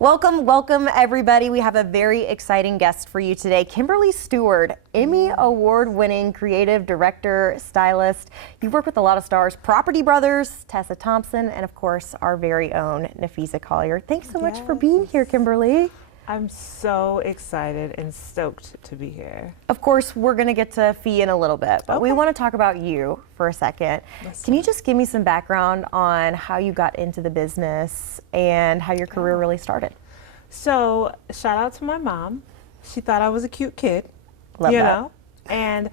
Welcome, welcome everybody. We have a very exciting guest for you today. Kimberly Stewart, Emmy award-winning creative director, stylist. You've worked with a lot of stars, Property Brothers, Tessa Thompson, and of course our very own Nafisa Collier. Thanks so much for being here, Kimberly. I'm so excited and stoked to be here. Of course, we're going to get to Fee in a little bit, but we want to talk about you for a second. Can you just give me some background on how you got into the business and how your career really started? So, shout out to my mom. She thought I was a cute kid, Love you that. know, and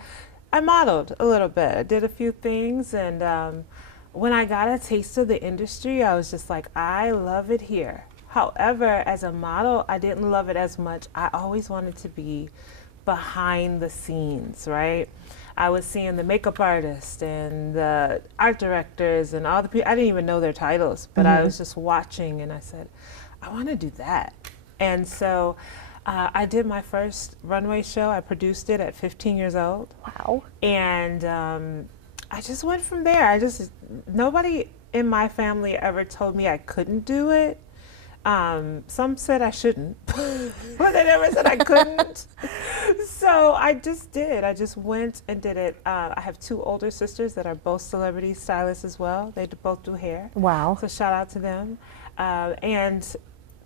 I modeled a little bit. I did a few things, and when I got a taste of the industry, I was just like, I love it here. However, as a model, I didn't love it as much. I always wanted to be behind the scenes, right? I was seeing the makeup artists and the art directors and all the people. I didn't even know their titles, but I was just watching and I said, I want to do that. And so I did my first runway show. I produced it at 15 years old. Wow. And I just went from there. Nobody in my family ever told me I couldn't do it. Some said I shouldn't, but they never said I couldn't. So I just did. I just went and did it. I have two older sisters that are both celebrity stylists as well. They both do hair. Wow. So shout out to them. And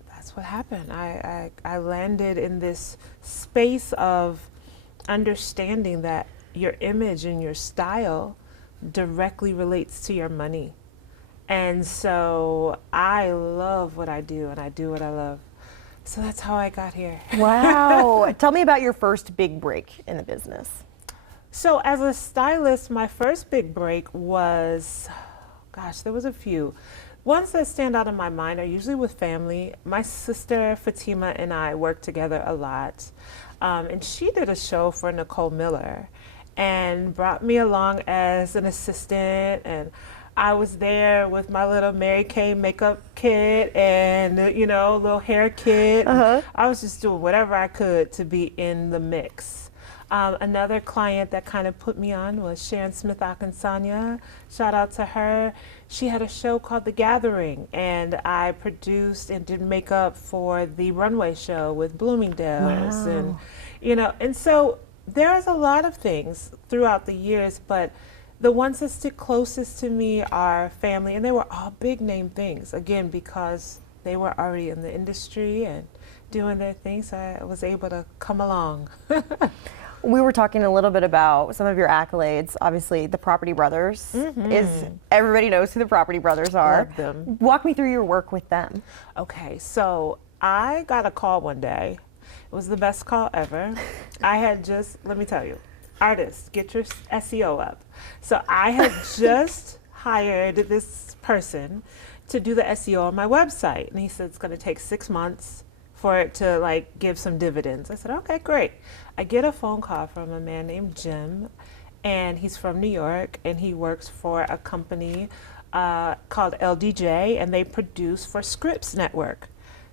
that's what happened. I landed in this space of understanding that your image and your style directly relates to your money. And so I love what I do, and I do what I love. So that's how I got here. Wow. Tell me about your first big break in the business. So as a stylist, my first big break was, gosh, there was a few. Ones that stand out in my mind are usually with family. My sister Fatima and I worked together a lot. And she did a show for Nicole Miller and brought me along as an assistant, and I was there with my little Mary Kay makeup kit and, you know, little hair kit. I was just doing whatever I could to be in the mix. Another client that kind of put me on was Sharon Smith Akinsanya. Shout out to her. She had a show called The Gathering, and I produced and did makeup for the runway show with Bloomingdale's. Wow. And, you know, and so there's a lot of things throughout the years, but the ones that stick closest to me are family, and they were all big name things, again, because they were already in the industry and doing their things. I was able to come along. We were talking a little bit about some of your accolades. Obviously, the Property Brothers is, everybody knows who the Property Brothers are. Love them. Walk me through your work with them. Okay, so I got a call one day. It was the best call ever. I had just, let me tell you, artists, get your SEO up. So I had just hired this person to do the SEO on my website. And he said it's going to take 6 months for it to like give some dividends. I said, okay, great. I get a phone call from a man named Jim, and he's from New York, and he works for a company called LDJ, and they produce for Scripps Network.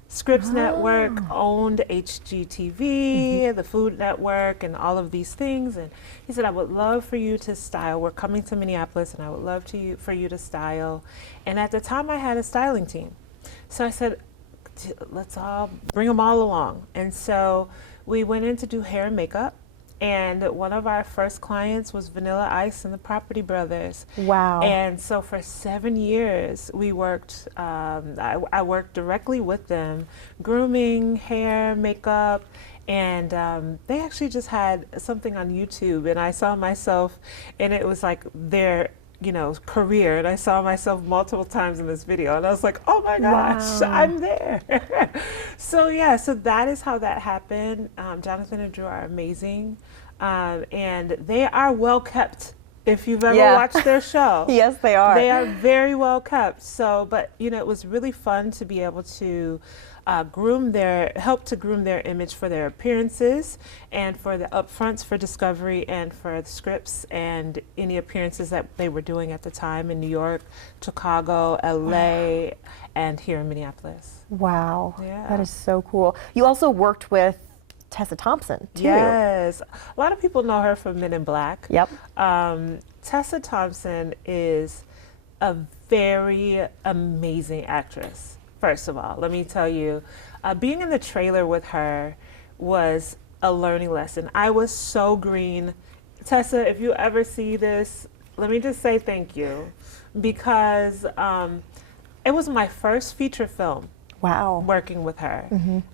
Scripps Network owned HGTV, the Food Network, and all of these things. And he said, I would love for you to style. We're coming to Minneapolis, and I would love for you to style. And at the time, I had a styling team. So I said, let's all bring them all along. And so we went in to do hair and makeup. And one of our first clients was Vanilla Ice and the Property Brothers. Wow. And so for 7 years, we worked, I worked directly with them, grooming, hair, makeup, and they actually just had something on YouTube, and I saw myself, and it was like their, you know, career, and I saw myself multiple times in this video, and I was like, oh my gosh, Wow. I'm there. So yeah, so that is how that happened. Jonathan and Drew are amazing, and they are well kept. If you've ever watched their show. Yes, they are. They are very well kept. So, but you know, it was really fun to be able to help to groom their image for their appearances and for the upfronts for Discovery and for the scripts and any appearances that they were doing at the time in New York, Chicago, LA, and here in Minneapolis. Wow. Yeah. That is so cool. You also worked with Tessa Thompson, too. Yes. A lot of people know her from Men in Black. Yep. Tessa Thompson is a very amazing actress. first of all, let me tell you, being in the trailer with her was a learning lesson. I was so green. Tessa, if you ever see this, let me just say thank you, because it was my first feature film. Wow. Working with her.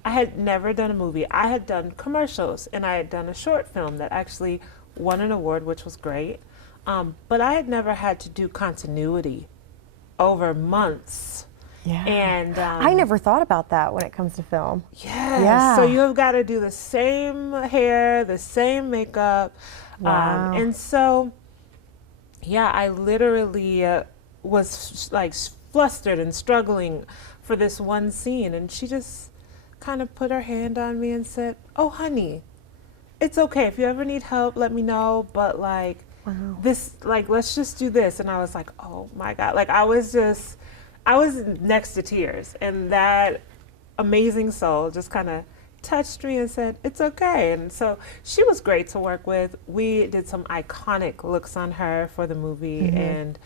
I had never done a movie. I had done commercials, and I had done a short film that actually won an award, which was great. But I had never had to do continuity over months. Yeah. And I never thought about that when it comes to film. yes. Yeah. So you've got to do the same hair, the same makeup. Wow. And so, yeah, I literally was like flustered and struggling for this one scene. And she just kind of put her hand on me and said, "Oh, honey, it's okay. If you ever need help, let me know. But like, Wow. this, like, let's just do this." And I was like, oh my God. Like, I was next to tears. And that amazing soul just kind of touched me and said, "It's okay." And so she was great to work with. We did some iconic looks on her for the movie. And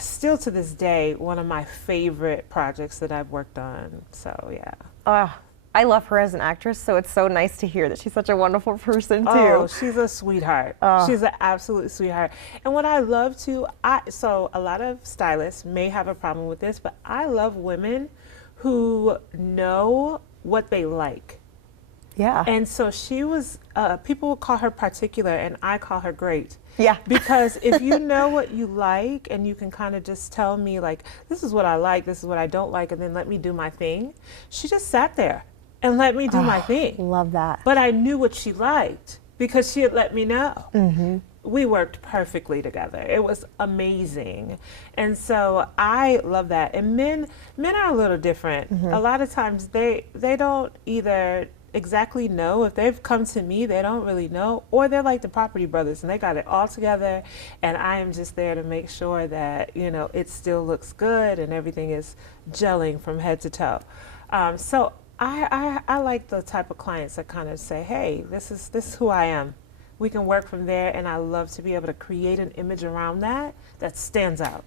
still to this day, one of my favorite projects that I've worked on. So, yeah. I love her as an actress, so it's so nice to hear that she's such a wonderful person too. Oh, she's a sweetheart. She's an absolute sweetheart. And what I love too, so a lot of stylists may have a problem with this, but I love women who know what they like. Yeah. And so she was, people would call her particular, and I call her great. Yeah. Because if you know what you like, and you can kind of just tell me, like, this is what I like, this is what I don't like, and then let me do my thing. She just sat there and let me do my thing. Love that. But I knew what she liked because she had let me know. We worked perfectly together. It was amazing. And so I love that. And men are a little different. A lot of times they don't either exactly know. If they've come to me, they don't really know, or they're like the Property Brothers and they got it all together, and I am just there to make sure that, you know, it still looks good and everything is gelling from head to toe. So I like the type of clients that kind of say, "Hey, this is who I am. We can work from there," and I love to be able to create an image around that stands out.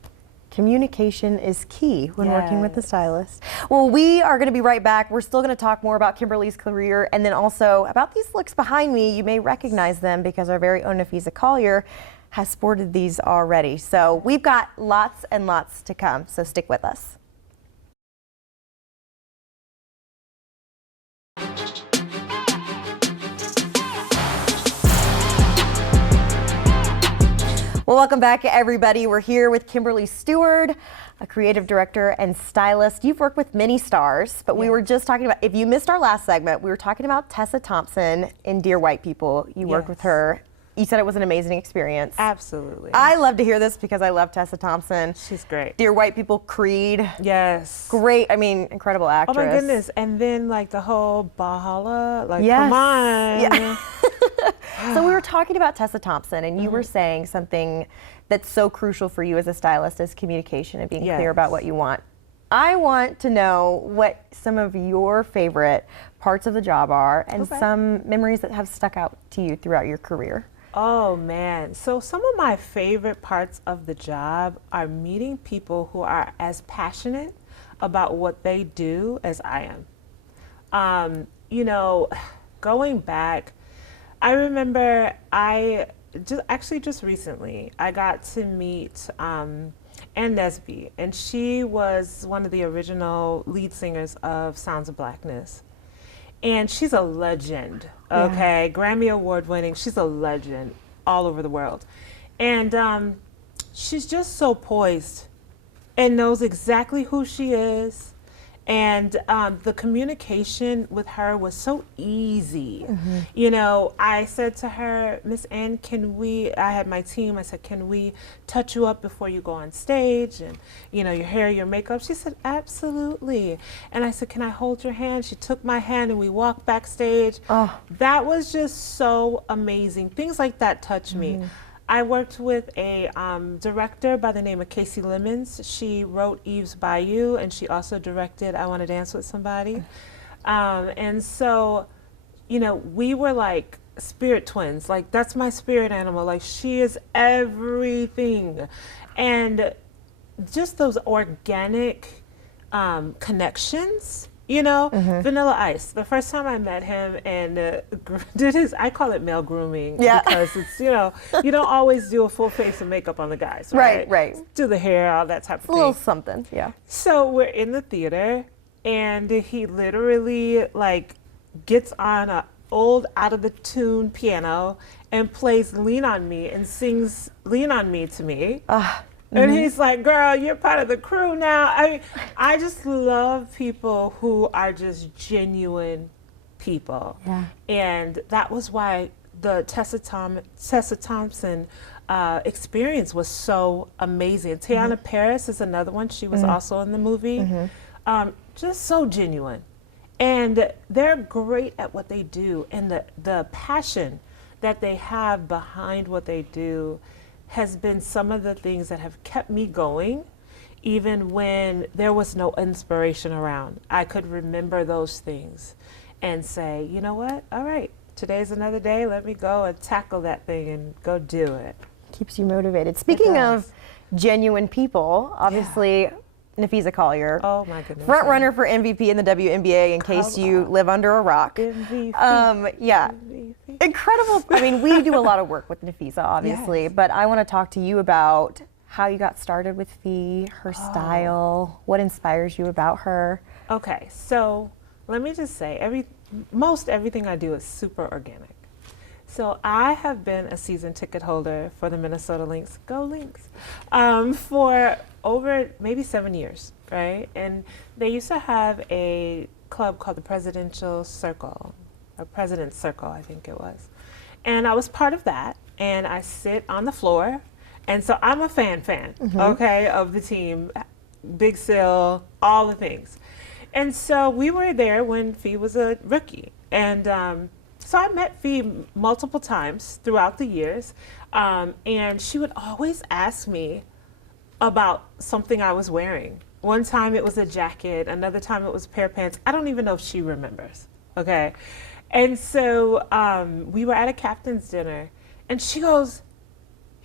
Communication is key when working with the Yes. stylist. Well, we are going to be right back. We're still going to talk more about Kimberly's career and then also about these looks behind me. You may recognize them because our very own Nafisa Collier has sported these already. So we've got lots and lots to come. So stick with us. Well, welcome back, everybody. We're here with Kimberly Stewart, a creative director and stylist. You've worked with many stars, but we were just talking about, if you missed our last segment, we were talking about Tessa Thompson in Dear White People. You worked with her. You said it was an amazing experience. Absolutely. I love to hear this because I love Tessa Thompson. She's great. Dear White People, Creed. Yes. Great. I mean, incredible actress. Oh my goodness. And then like the whole Bahala, like, Yes. come on. Yeah. So we were talking about Tessa Thompson, and you were saying something that's so crucial for you as a stylist is communication and being clear about what you want. I want to know what some of your favorite parts of the job are and some memories that have stuck out to you throughout your career. Oh man. So some of my favorite parts of the job are meeting people who are as passionate about what they do as I am. You know, going back, I remember just recently, I got to meet Ann Nesby, and she was one of the original lead singers of Sounds of Blackness. And she's a legend, okay? Grammy Award winning, she's a legend all over the world. And she's just so poised and knows exactly who she is. And the communication with her was so easy. You know, I said to her, "Miss Ann, I had my team, I said, can we touch you up before you go on stage? And, you know, your hair, your makeup." She said, "Absolutely." And I said, "Can I hold your hand?" She took my hand and we walked backstage. That was just so amazing. Things like that touch me. I worked with a director by the name of Casey Lemons. She wrote Eve's Bayou, and she also directed I Want to Dance with Somebody. And so, you know, we were like spirit twins. Like, that's my spirit animal. Like, she is everything. And just those organic connections. You know, Vanilla Ice. The first time I met him and did his, I call it male grooming because it's, you know, you don't always do a full face of makeup on the guys, right? Right. Do the hair, all that type of A little thing. something, yeah. So we're in the theater and he literally like gets on a old out of the tune piano and plays Lean on Me and sings Lean on Me to me. And he's like, girl, you're part of the crew now. I mean, I just love people who are just genuine people. Yeah. And that was why the Tessa Thompson experience was so amazing. Teyana Paris is another one. She was also in the movie. Just so genuine. And they're great at what they do. And the passion that they have behind what they do has been some of the things that have kept me going, even when there was no inspiration around. I could remember those things and say, you know what? All right, today's another day. Let me go and tackle that thing and go do it. Keeps you motivated. Speaking of genuine people, obviously, Nafisa Collier. Oh my goodness. Front runner for MVP in the WNBA in case you live under a rock. MVP. MVP. Incredible. I mean, we do a lot of work with Nafisa, obviously, but I want to talk to you about how you got started with Fee, her style, what inspires you about her. Okay, so let me just say, most everything I do is super organic. So I have been a season ticket holder for the Minnesota Lynx, go Lynx, for over maybe 7 years, right? And they used to have a club called the Presidential Circle, or President's Circle, I think it was. And I was part of that, and I sit on the floor, and so I'm a fan, okay, of the team, Big Sil, all the things. And so we were there when Fee was a rookie, and so I met Fee multiple times throughout the years, and she would always ask me about something I was wearing. One time it was a jacket, another time it was a pair of pants. I don't even know if she remembers, okay? And so we were at a captain's dinner, and she goes,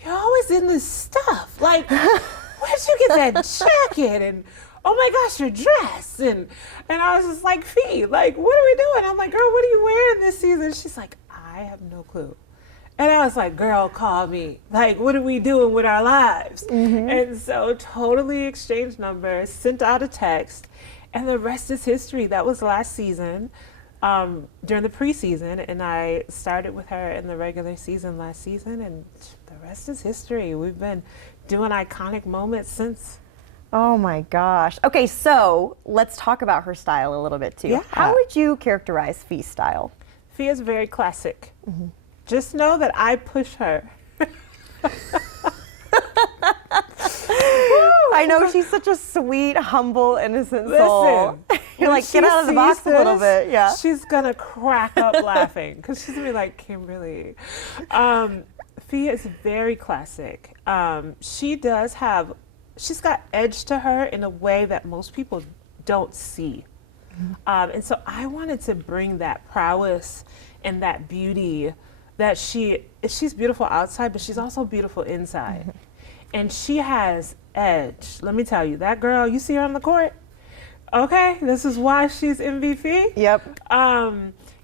you're always in this stuff. Like, where'd you get that jacket? And oh my gosh, your dress. And I was just like, Fee, like, what are we doing? I'm like, girl, what are you wearing this season? She's like, I have no clue. And I was like, girl, call me. Like, what are we doing with our lives? And so totally exchanged numbers, sent out a text, and the rest is history. That was last season, during the preseason, and I started with her in the regular season last season, and the rest is history. We've been doing iconic moments since. Oh my gosh. Okay, so let's talk about her style a little bit too. Yeah. How would you characterize Fee's style? Fee is very classic. Just know that I push her. I know she's such a sweet, humble, innocent soul. You're like, get out of the box a little bit. Yeah. She's gonna crack up laughing because she's gonna be like, Kimberly. Fee is very classic. She's got edge to her in a way that most people don't see. And so I wanted to bring that prowess and that beauty that she's beautiful outside, but she's also beautiful inside. And she has edge. Let me tell you, that girl, you see her on the court? Okay, this is why she's MVP. Yep.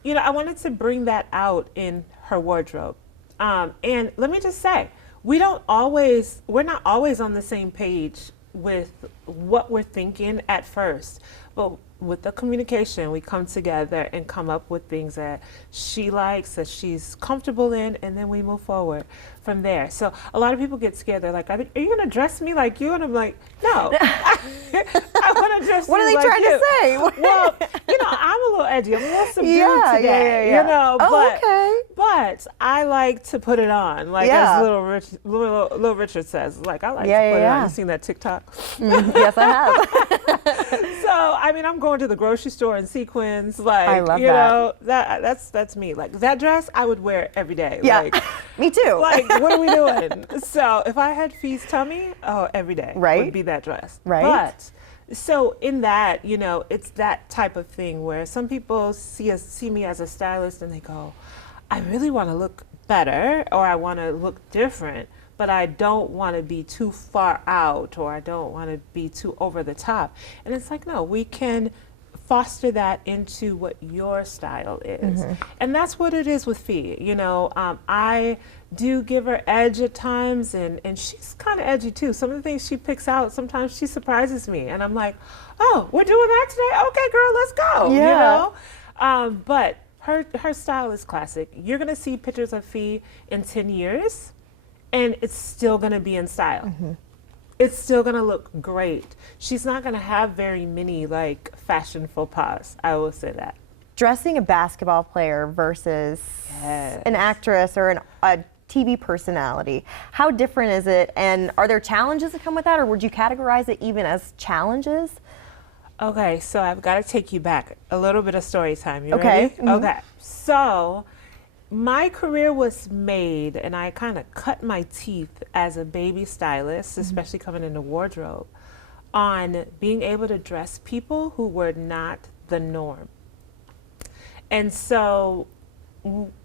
You know, I wanted to bring that out in her wardrobe. And let me just say, we're not always on the same page with what we're thinking at first, but with the communication, we come together and come up with things that she likes, that she's comfortable in, and then we move forward from there. So a lot of people get scared. They're like, are you going to dress me like you? And I'm like, no. I want to dress What you are they like trying you. to say? Well, you know, I'm a little edgy. I'm a little subdued Yeah, today. yeah. You know, Oh, okay. but I like to put it on, like Yeah. as Little Richard says. Like, I like to Yeah, put it yeah. on. You seen that TikTok? Yes, I have. So I mean, I'm going to the grocery store in sequins, like I love you that. know, that's me. Like that dress, I would wear every day. Yeah, Like, me too. like what are we doing? So if I had Fee's tummy, oh, every day Right. would be that dress. Right. But so in that, you know, it's that type of thing where some people see me as a stylist and they go, I really want to look better or I want to look different, but I don't want to be too far out, or I don't want to be too over the top. And it's like, no, we can foster that into what your style is. And that's what it is with Fee. You know, I do give her edge at times, and she's kind of edgy too. Some of the things she picks out, sometimes she surprises me, and I'm like, oh, we're doing that today? Okay, girl, let's go. Yeah. You know? But her style is classic. You're gonna see pictures of Fee in 10 years, and it's still gonna be in style. It's still gonna look great. She's not gonna have very many like fashion faux pas, I will say that. Dressing a basketball player versus an actress or a TV personality, how different is it? And are there challenges that come with that, or would you categorize it even as challenges? Okay, so I've got to take you back. A little bit of story time. You Okay. ready? Okay. So my career was made, and I kind of cut my teeth as a baby stylist, especially coming into wardrobe, on being able to dress people who were not the norm. And so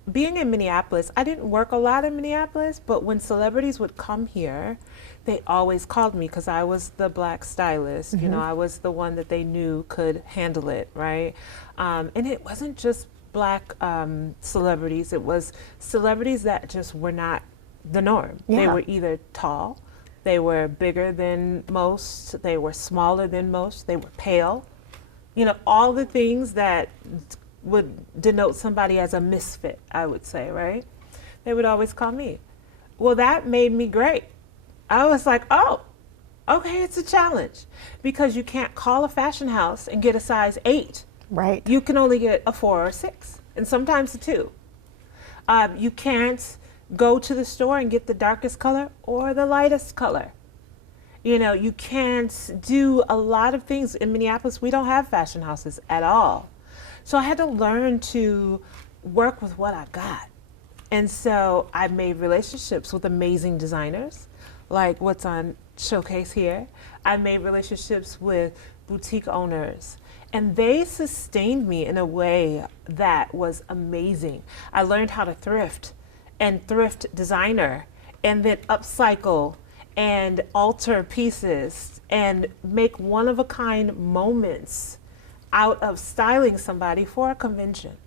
being in Minneapolis, I didn't work a lot in Minneapolis, but when celebrities would come here, they always called me because I was the black stylist. You know, I was the one that they knew could handle it, right? And it wasn't just black celebrities, it was celebrities that just were not the norm. They Yeah. were either tall, they were bigger than most, they were smaller than most, they were pale. You know, all the things that would denote somebody as a misfit, I would say, right? They would always call me. Well, that made me great. I was like, oh, okay, it's a challenge, because you can't call a fashion house and get a size 8. Right. You can only get a 4 or 6, and sometimes a 2. You can't go to the store and get the darkest color or the lightest color. You know, you can't do a lot of things. In Minneapolis, we don't have fashion houses at all. So I had to learn to work with what I got. And so I made relationships with amazing designers, like what's on showcase here. I made relationships with boutique owners, and they sustained me in a way that was amazing. I learned how to thrift and thrift designer, and then upcycle and alter pieces and make one-of-a-kind moments out of styling somebody for a convention.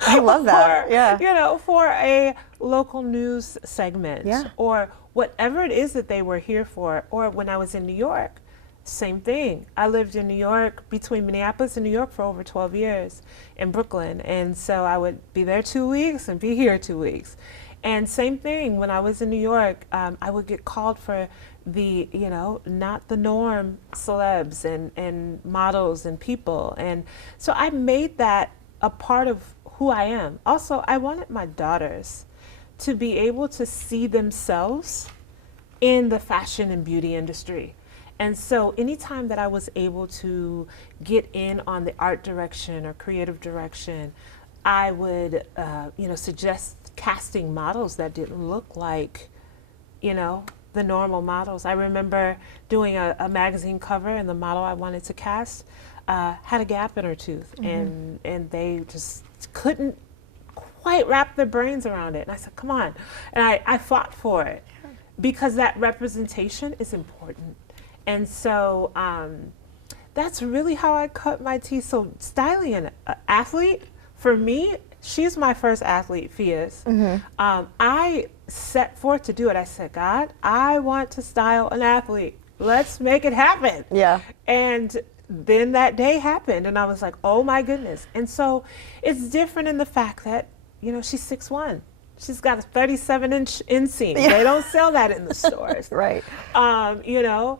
I love that. Or, Yeah. you know, for a local news segment, Yeah. or whatever it is that they were here for. Or when I was in New York, same thing. I lived in New York, between Minneapolis and New York, for over 12 years in Brooklyn. And so I would be there 2 weeks and be here 2 weeks. And same thing, when I was in New York, I would get called for the, you know, not the norm celebs and models and people. And so I made that a part of who I am. Also, I wanted my daughters to be able to see themselves in the fashion and beauty industry. And so anytime that I was able to get in on the art direction or creative direction, I would, you know, suggest casting models that didn't look like, you know, the normal models. I remember doing a magazine cover, and the model I wanted to cast had a gap in her tooth, and they just couldn't quite wrap their brains around it. And I said, come on. And I fought for it, because that representation is important. And so that's really how I cut my teeth. So styling an athlete, for me, she's my first athlete, Fias. I set forth to do it. I said, God, I want to style an athlete. Let's make it happen. Yeah. And then that day happened, and I was like, oh my goodness. And so it's different in the fact that, you know, she's 6'1". She's got a 37-inch inseam. They don't sell that in the stores. Right. You know,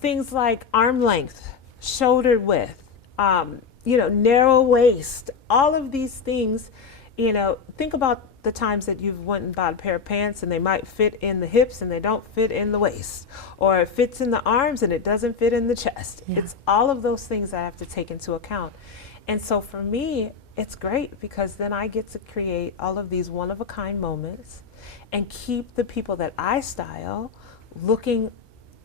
things like arm length, shoulder width, you know, narrow waist, all of these things. You know, think about the times that you've went and bought a pair of pants and they might fit in the hips and they don't fit in the waist, or it fits in the arms and it doesn't fit in the chest. Yeah. It's all of those things that I have to take into account. And so for me, it's great, because then I get to create all of these one-of-a-kind moments and keep the people that I style looking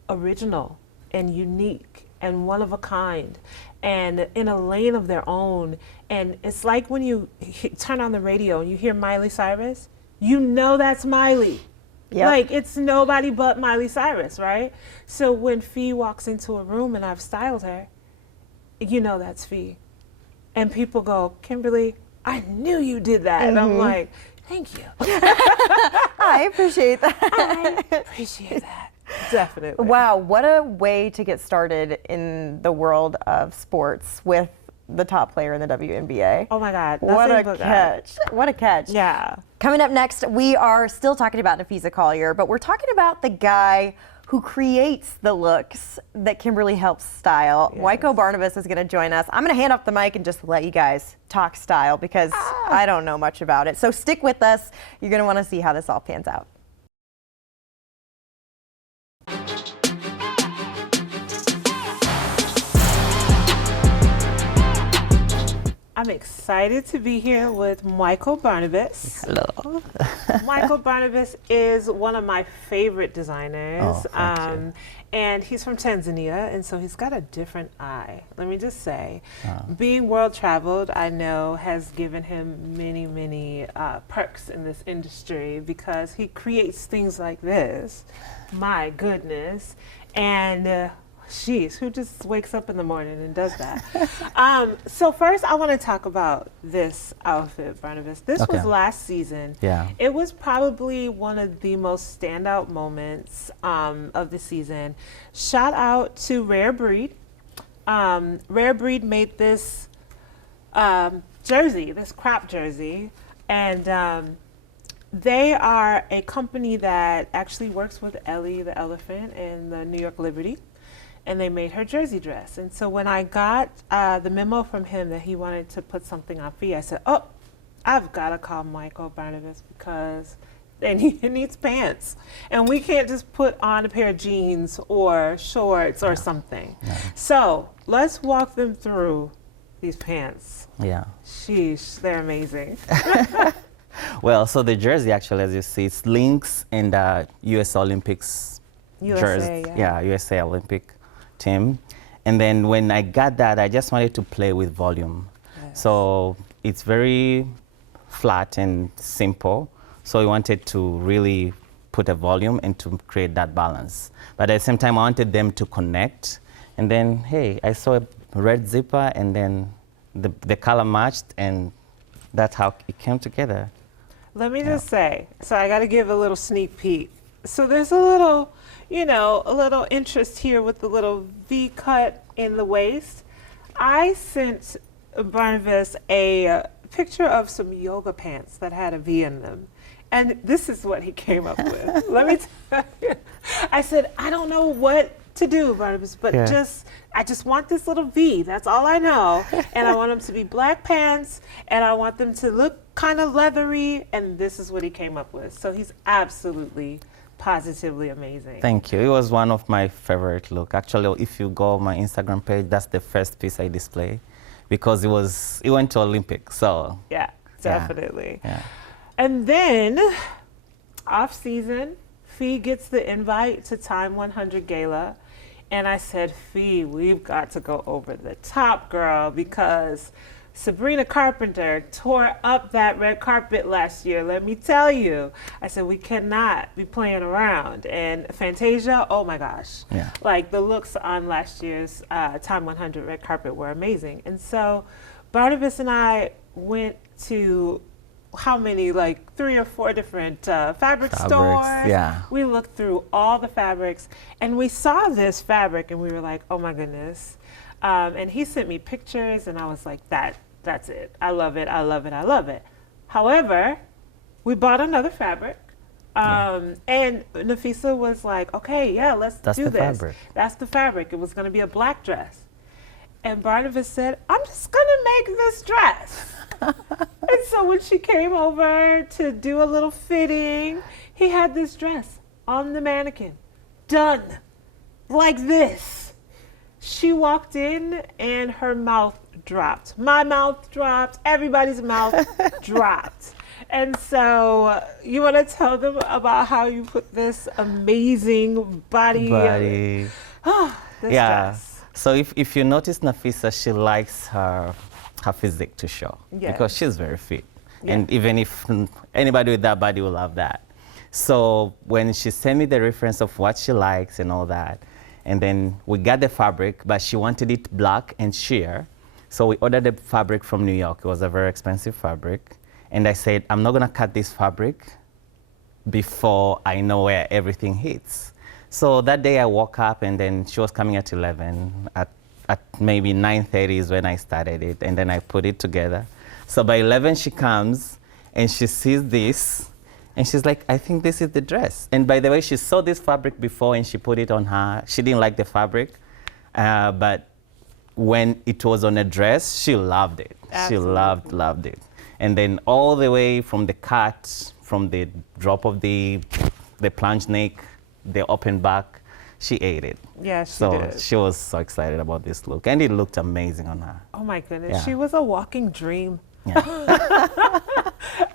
original and unique and one of a kind and in a lane of their own. And it's like when you turn on the radio and you hear Miley Cyrus, you know that's Miley. Yep. Like, it's nobody but Miley Cyrus, right? So when Fee walks into a room and I've styled her, you know that's Fee. And people go, Kimberly, I knew you did that. And I'm like, thank you. I appreciate that. I appreciate that. Definitely. Wow, what a way to get started in the world of sports with the top player in the WNBA. Oh my God. What a nothing but catch. What a catch. Yeah. Coming up next, we are still talking about Napheesa Collier, but we're talking about the guy who creates the looks that Kimberly helps style. Yes. Waiko Barnabas is going to join us. I'm going to hand off the mic and just let you guys talk style because I don't know much about it. So stick with us. You're going to want to see how this all pans out. I'm excited to be here with Michael Barnabas. Hello. Michael Barnabas is one of my favorite designers. Oh, thank you. And he's from Tanzania, and so he's got a different eye. Let me just say, being world traveled, I know, has given him many, many perks in this industry because he creates things like this. My goodness. And jeez, who just wakes up in the morning and does that? So first, I want to talk about this outfit, Barnabas. This was Okay. last season. Yeah. It was probably one of the most standout moments of the season. Shout out to Rare Breed. Rare Breed made this jersey, this crop jersey, and they are a company that actually works with Ellie the Elephant and the New York Liberty. And they made her jersey dress. And so when I got the memo from him that he wanted to put something on Fee, I said, oh, I've got to call Michael Barnabas because then he needs pants. And we can't just put on a pair of jeans or shorts or something. Yeah. So let's walk them through these pants. Yeah. Sheesh, they're amazing. Well, so the jersey actually, as you see, it's links in the U.S. Olympics jersey. yeah. USA Olympic team. And then when I got that, I just wanted to play with volume. Yes. So it's very flat and simple. So we wanted to really put a volume and to create that balance. But at the same time, I wanted them to connect. And then, hey, I saw a red zipper and then the color matched and that's how it came together. Let me just say, so I got to give a little sneak peek. So there's a little, you know, a little interest here with the little V cut in the waist. I sent Barnabas a picture of some yoga pants that had a V in them. And this is what he came up with. Let me tell you. I said, I don't know what to do, Barnabas, but I just want this little V. That's all I know. And I want them to be black pants, and I want them to look kind of leathery, and this is what he came up with. So he's absolutely, positively amazing. Thank you. It was one of my favorite look. Actually, if you go on my Instagram page, that's the first piece I display because it went to Olympics. So Yeah, definitely. Yeah. And then, off season, Fee gets the invite to Time 100 Gala. And I said, Fee, we've got to go over the top, girl, because Sabrina Carpenter tore up that red carpet last year, let me tell you. I said, we cannot be playing around. And Fantasia, oh my gosh. Yeah. Like the looks on last year's Time 100 red carpet were amazing. And so Barnabas and I went to how many, like 3 or 4 different fabric stores. Yeah. We looked through all the fabrics and we saw this fabric and we were like, oh my goodness. And he sent me pictures and I was like, that's it. I love it. I love it. I love it. However, we bought another fabric. And Napheesa was like, okay, yeah, let's do this. Fabric. That's the fabric. It was going to be a black dress. And Barnabas said, I'm just going to make this dress. And so when she came over to do a little fitting, he had this dress on the mannequin, done like this. She walked in and her mouth dropped. My mouth dropped. Everybody's mouth dropped. And so you want to tell them about how you put this amazing body. This Dress. So if you notice Napheesa, she likes her physique to show because she's very fit. Yeah. And even if anybody with that body will love that. So when she sent me the reference of what she likes and all that, and then we got the fabric, but she wanted it black and sheer. So we ordered the fabric from New York. It was a very expensive fabric. And I said, I'm not gonna cut this fabric before I know where everything hits. So that day I woke up and then she was coming at 11. At maybe 9:30 is when I started it, and then I put it together. So by 11 she comes and she sees this, and she's like, I think this is the dress. And by the way, she saw this fabric before and she put it on her. She didn't like the fabric, but when it was on a dress, she loved it. Absolutely. She loved it. And then all the way from the cut, from the drop of the plunge neck, the open back, she ate it. Yeah, she So did. she was so excited about this look, and it looked amazing on her. Oh my goodness, Yeah. she was a walking dream. Yeah.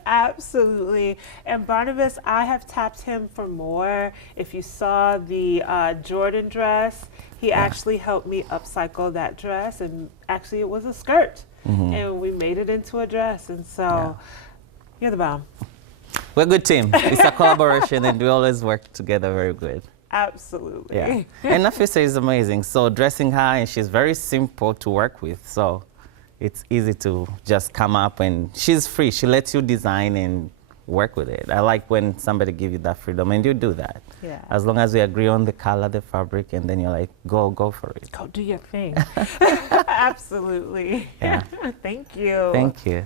Absolutely. And Barnabas, I have tapped him for more. If you saw the Jordan dress, he actually helped me upcycle that dress, and actually it was a skirt. And we made it into a dress. And so you're the bomb. We're a good team. It's a collaboration, and we always work together very good. Absolutely. Yeah. And Nafisa is amazing. So dressing her, and she's very simple to work with. So it's easy to just come up, and she's free. She lets you design and work with it. I like when somebody gives you that freedom, and you do that. Yeah. As long as we agree on the color, the fabric, and then you're like, go for it. Go do your thing. Absolutely. Yeah. Thank you. Thank you.